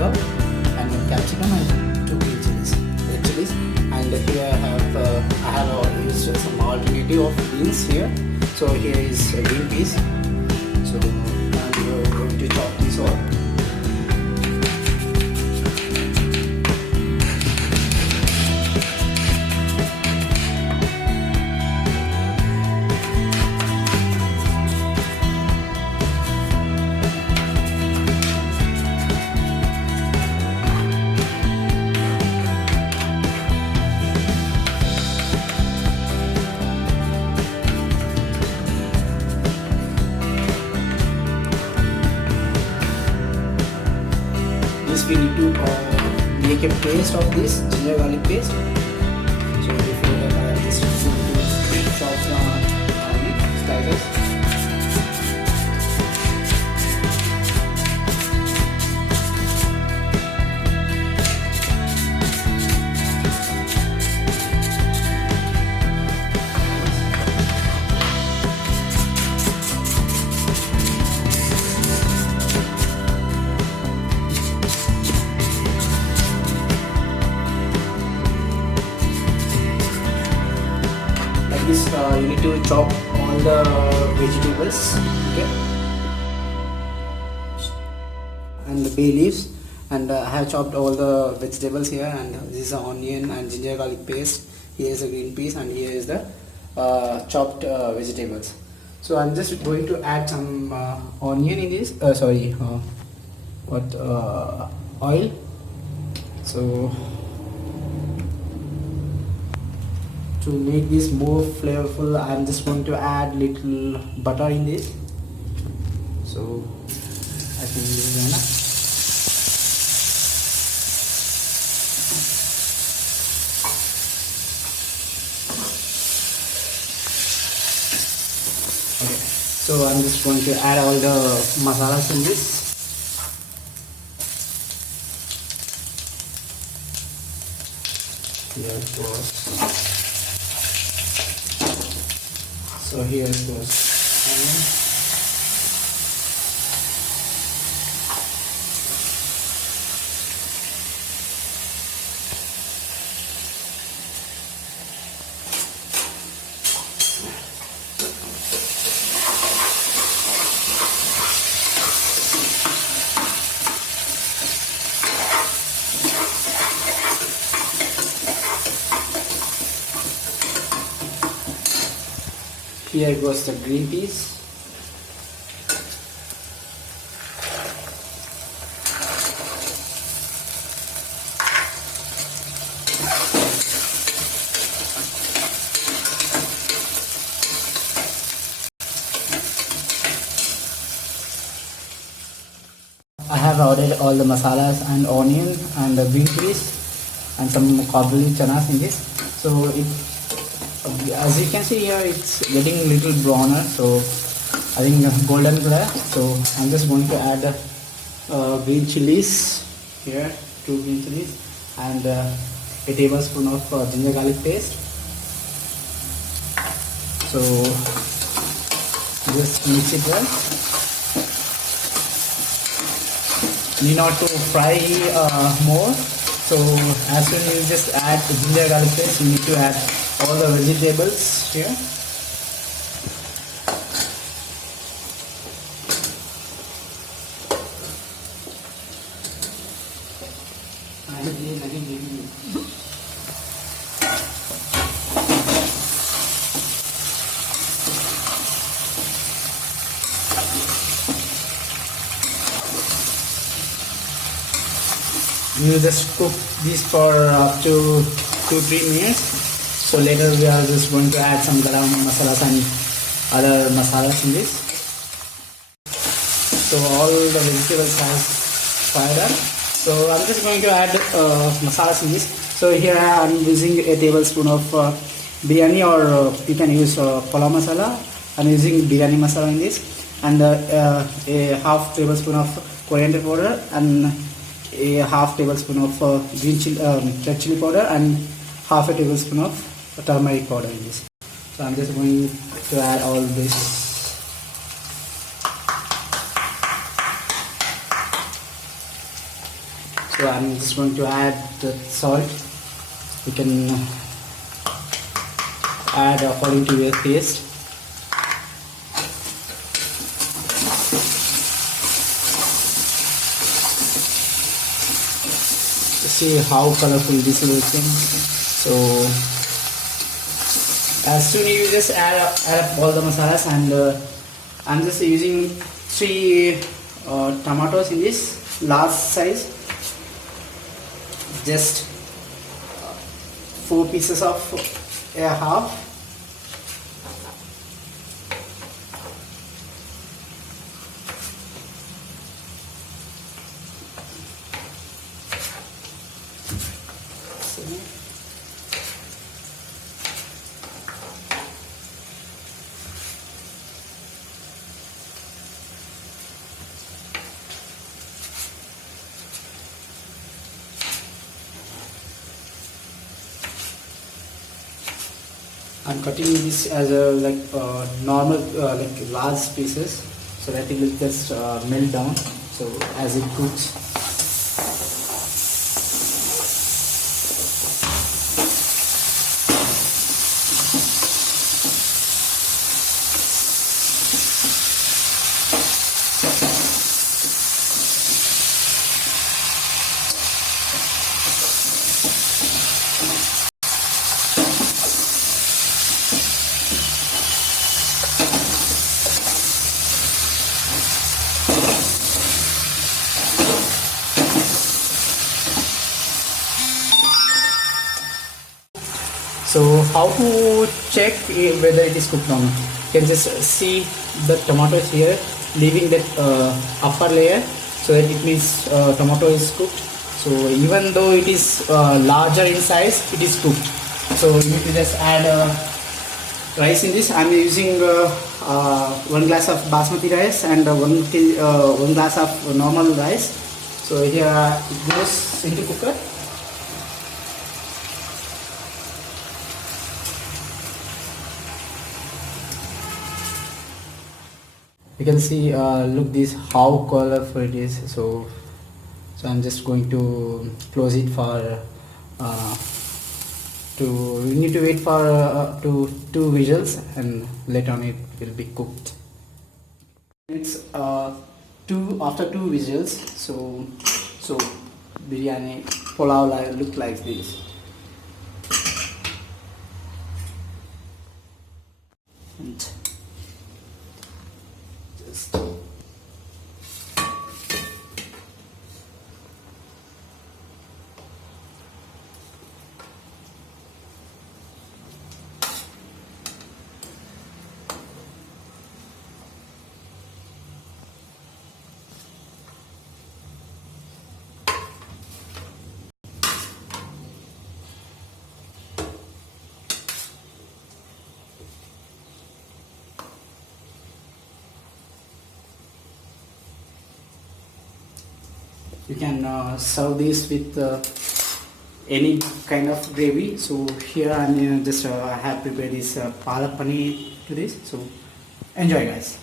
brinjal and capsicum and 2 green chilies, red chilies. And here I have used some alternative of beans here. So here is a green peas. So I'm going to chop this all. We need to make a paste of this ginger garlic paste. So before that I have just to chop some slices. You need to chop all the vegetables, okay, and the bay leaves, and I have chopped all the vegetables here, and this is onion and ginger garlic paste. Here is the green peas, and here is the chopped vegetables. So I'm just going to add some onion in this. Oil. So to make this more flavorful, I'm just going to add little butter in this. So I think this is enough. Okay, so I'm just going to add all the masalas in this. Here it goes. So here it goes. Here goes the green peas. I have ordered all the masalas and onion and the green peas and some Kabul channas in this. So as you can see here, it's getting a little browner, so I think golden color. So I'm just going to add green chilies here, 2 green chilies, and a tablespoon of ginger garlic paste. So just mix it well. Need not to fry more. So as soon as you just add ginger garlic paste, you need to add all the vegetables here. You just cook this for up to 2-3 minutes. So later we are just going to add some garam masalas and other masalas in this. So all the vegetables have fried up. So I'm just going to add masalas in this. So here I'm using a tablespoon of biryani, or you can use pulao masala. I'm using biryani masala in this, and a half tablespoon of coriander powder, and a half tablespoon of red chili powder, and half a tablespoon of turmeric powder in this. So I'm just going to add all this. So I'm just going to add the salt. You can add according to your taste. See how colorful this is looking. So as soon you just add up all the masalas, and I'm just using 3 tomatoes in this large size, just 4 pieces of a half. I'm cutting this as a normal like large pieces, so that it will just melt down. So as it cooks. So how to check whether it is cooked or not? You can just see the tomatoes here leaving that upper layer, so that it means tomato is cooked. So even though it is larger in size, it is cooked. So you need to just add rice in this. I'm using 1 glass of Basmati rice and 1 glass of normal rice. So here it goes into cooker. You can see, look this how colorful it is. So I'm just going to close it for we need to wait for two whistles, and later on it will be cooked. It's after 2 whistles. So biryani pulao look like this. And just you can serve this with any kind of gravy. So here I'm just I have prepared this palak paneer to this. So enjoy, guys.